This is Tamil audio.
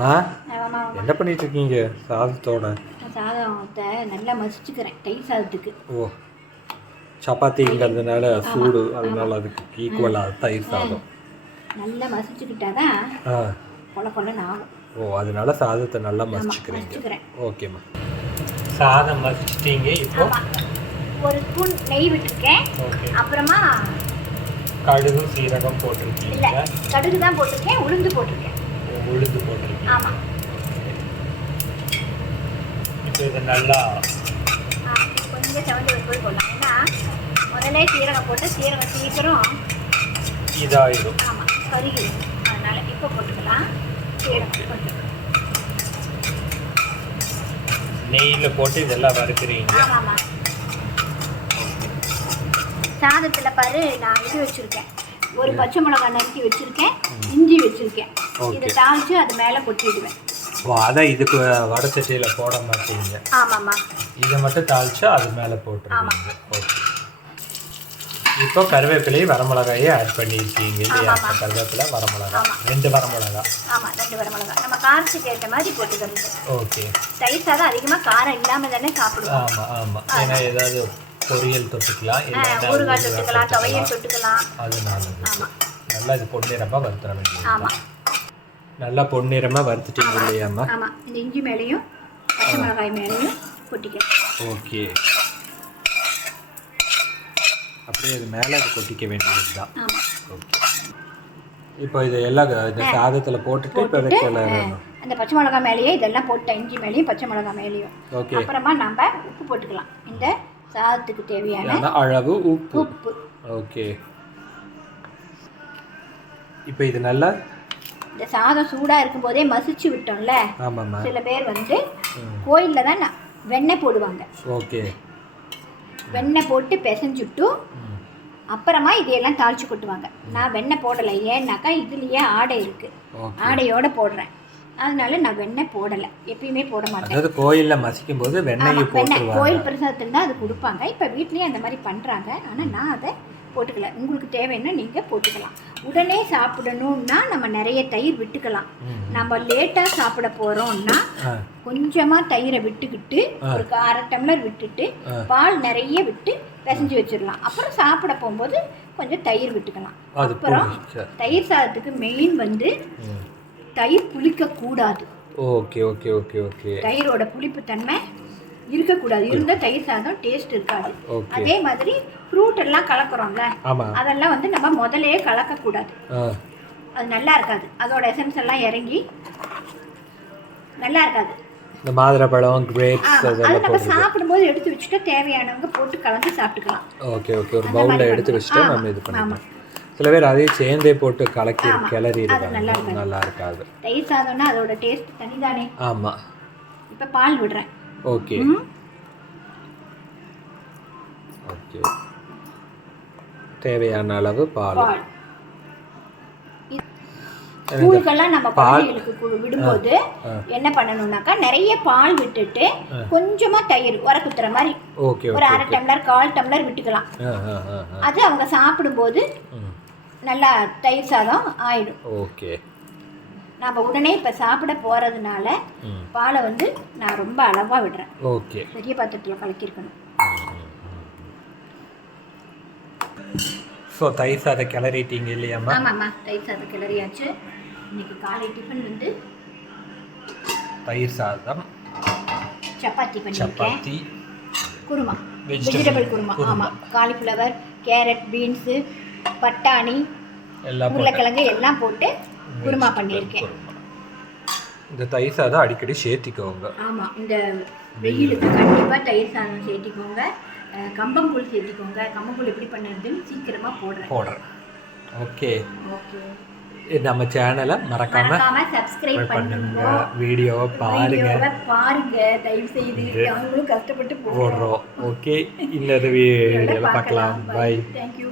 அம்மா என்ன பண்ணிட்டு இருக்கீங்க சாதத்தோட சாதத்தை நல்லா மசிச்சுக்கிறேன் தை சாதத்துக்கு. ஓ சப்பாத்திங்கிறதுனால சூடு அதனால அதுக்கு ஈக்குவலாக தயிர் சாதம். நல்லா மசிச்சுக்கிட்டாதான் ஆ. கொல கொலன்னு ஆகும். ஓ அதனால சாதத்தை நல்லா மசிச்சுக்கிறீங்க. மசிச்சுக்கிறேன். ஓகேம்மா சாதம் மசிச்சிட்டீங்க இப்போ? ஒரு ஸ்பூன் நெய் விட்டுருக்கேன். அப்புறமா கடுகு சீரகம் போட்டிருக்கீங்க. கடுகு தான் போட்டிருக்கேன் உளுந்து போட்டிருக்கேன். உளுந்து போட்டிருக்கீங்க. ஆமாம் இப்போ இதை நல்லா கொஞ்சம் செவந்து வைக்கோல் போடலாம். ஏன்னா முதல்ல சீரகம் போட்டு சீரகம் சீக்கிரம் இதாயிடும் ஆமாம் கருகிடும் அதனால இப்போ போட்டுக்கலாம். சீரகம் கொஞ்சம் நெய்யில் போட்டு இதெல்லாம் வறுக்கிறீங்க. சாதத்தில் பாரு நான் இது வச்சுருக்கேன். ஒரு பச்சை மிளகாய் நறுக்கி வச்சுருக்கேன் இஞ்சி வச்சுருக்கேன். இதை தாளித்து அது மேலே கொட்டிடுவேன். ஓ அதை இதுக்கு வடை சட்டியில் போட மாட்டீங்க. ஆமாம்மா. இதை மட்டும் தாளிச்சு அது மேலே போட்டுருவீங்க. ஓகே. இப்போ கருவேப்பிலை வரமிளகாயை ஆட் பண்ணியிருக்கீங்க. இல்லையா. கருவேப்பிலை வரமிளகா. ரெண்டு வரமிளகா. ஆமாம் ரெண்டு வர மிளகாய் நம்ம காரத்துக்கு ஏற்ற மாதிரி போட்டுக்கிறது ஓகே. தயிர் சாதம் அதிகமாக காரம் இல்லாமல் தானே சாப்பிடுவோம். ஆமாம் ஆமாம் ஏன்னா ஏதாவது பொரியல் தொட்டுக்கலாம் ஊறுகாய் தொட்டுக்கலாம் துவையல் தொட்டுக்கலாம். அதனால ஆமாம் நல்லா இது பொன்னிறமாக வறுத்துற வேண்டியது. ஆமாம் நல்லா பொன்னிறமாக வறுத்துட்டீங்க இல்லையாம்மா? ஆமாம் இந்த இஞ்சி மேலேயும் பச்சை மிளகாய் மேலேயும் கொட்டிக்கலாம். ஓகே. அப்படியே இது மேலே அது கொட்டிக்க வேண்டியது தான். ஓகே. இப்போ இது எல்லாம் இந்த சாதத்தில் போட்டுட்டு இப்போ அந்த பச்சை மிளகாய் மேலேயே இதெல்லாம் போட்ட இஞ்சி மேலேயும் பச்சை மிளகாய் மேலேயும். ஓகே. அப்புறமா நம்ம உப்பு போட்டுக்கலாம். இந்த சாதத்துக்கு தேவையான அளவு உப்பு. உப்பு. ஓகே. இப்போ இது நல்லா? இந்த சாதம் சூடாக இருக்கும்போதே மசிச்சு விட்டோம்ல? சில பேர் வந்து. கோயிலில் தான் வெண்ணெய் போடுவாங்க. ஓகே. வெண்ணெய் போட்டு பிசைஞ்சுட்டு ம். அப்புறமா இதையெல்லாம் தாளிச்சு கொட்டுவாங்க. நான் வெண்ணெய் போடலை. ஏன்னாக்கா இதுலேயே ஆடை இருக்குது ஆடையோட போடுறேன். அதனால நான் வெண்ணெய் போடலை. எப்பயுமே போட மாட்டேன். அதாவது கோயிலில் மசிக்கும் போது வெண்ணெயை போட்டுருவாங்க. கோயில் பிரசாதத்தில் தான் அது கொடுப்பாங்க. இப்போ வீட்லேயும் அந்த மாதிரி பண்ணுறாங்க ஆனால் நான் அதை போட்டுக்கல. உங்களுக்கு தேவைன்னா நீங்கள் போட்டுக்கலாம். உடனே சாப்பிடணும்னா நம்ம நிறைய தயிர் விட்டுக்கலாம். நம்ம லேட்டாக சாப்பிட போகிறோம்னா கொஞ்சமாக தயிரை விட்டுக்கிட்டு ஒரு அரை டம்ளர் விட்டுட்டு. பால் நிறைய விட்டு பிசைஞ்சு வச்சிடலாம். அப்புறம் சாப்பிட போகும்போது கொஞ்சம் தயிர் விட்டுக்கலாம். அப்புறம் தயிர் சாதத்துக்கு மெயின் வந்து. தயிர் புளிக்கக்கூடாது. Okay okay okay okay. தயிரோட புளிப்பு தன்மை இருக்கக்கூடாது. இருந்தால் தயிர் சாதம் டேஸ்ட் இருக்காது. அதே மாதிரி ஃப்ரூட் எல்லாம் கலக்குறோம்ல அதெல்லாம் வந்து நம்ம முதல்லயே கலக்கக்கூடாது. அது நல்லா இருக்காது. அதோட எசன்ஸ் எல்லாம் இறங்கி நல்லா இருக்காது. இந்த மாதுளப்பழம் கிரேப்ஸ் அதெல்லாம் நம்ம சாப்பிடும்போது எடுத்து வச்சுட்டு தேவையானவங்க போட்டு கலந்து சாப்பிட்டுக்கலாம். Okay okay. ஒரு பவுலில் எடுத்து பண்ணலாம். வச்சுட்டு நம்ம இது ஆமா. சில பேர் அதையும் சேர்ந்தே போட்டு கலக்கி ஆமா, கிளறிடுவாங்க நல்லா இருக்காது. தயிர் சாதம்னா அதோட டேஸ்ட் தனிதானே. ஆமாம் இப்போ பால் விடுறேன். ஓகே. ஓகே. தேவையான அளவு பால். கூழுக்கெல்லாம் நம்ம குழந்தைகளுக்கு விடும்போது. என்ன பண்ணணும்னாக்கா நிறைய பால் விட்டுட்டு கொஞ்சமா தயிர் உரக்குத்துற மாதிரி. ஓகே ஒரு அரை டம்ளர் கால் டம்ளர் விட்டுக்கலாம். அது அவங்க சாப்பிடும்போது நல்லா தயிர் சாதம் ஆயிடும். ஓகே. நம்ம உடனே இப்போ சாப்பிட போகிறதுனால பாலை வந்து நான் ரொம்ப அளவாக விடுறேன். ஓகே. பெரிய பாத்திரத்தில் கலக்கியிருக்கணும் ஸோ தயிர் சாதம் கிளறிட்டீங்க இல்லையாம்மா? ஆமாம்மா தயிர் சாதம் கிளறியாச்சு. இன்னைக்கு காலை டிஃபன் வந்து தயிர் சாதம். சப்பாத்தி பண்ணியிருக்கேன். சப்பாத்தி. குருமா. வெஜிடபிள் குருமா. ஆமாம் காலிஃப்ளவர் கேரட் பீன்ஸு பட்டாணி உருளைக்கிழங்கு எல்லாம் போட்டு குருமா பண்ணியிருக்கேன். இந்த தயிர் சாதம் அடிக்கடி சேர்த்திக்கோங்க ஆமாம் இந்த வெயிலுக்கு கண்டிப்பாக தயிர் சாதம் சேர்த்திக்கோங்க கம்பங்கூழ் சேர்த்திக்கோங்க கம்பங்கூழ் எப்படி பண்ணுறதுன்னு சீக்கிரமாக போடுறேன். போடுறேன். ஓகே. ஓகே. நம்ம சேனலை மறக்காம சப்ஸ்கிரைப் பண்ணுங்க. வீடியோவை பாருங்க. பாருங்க. தயவு செய்து அவங்களும் கஷ்டப்பட்டு போடுறோம். போடுறோம். ஓகே. இன்னொரு வீடியோவில் பார்க்கலாம். By thank you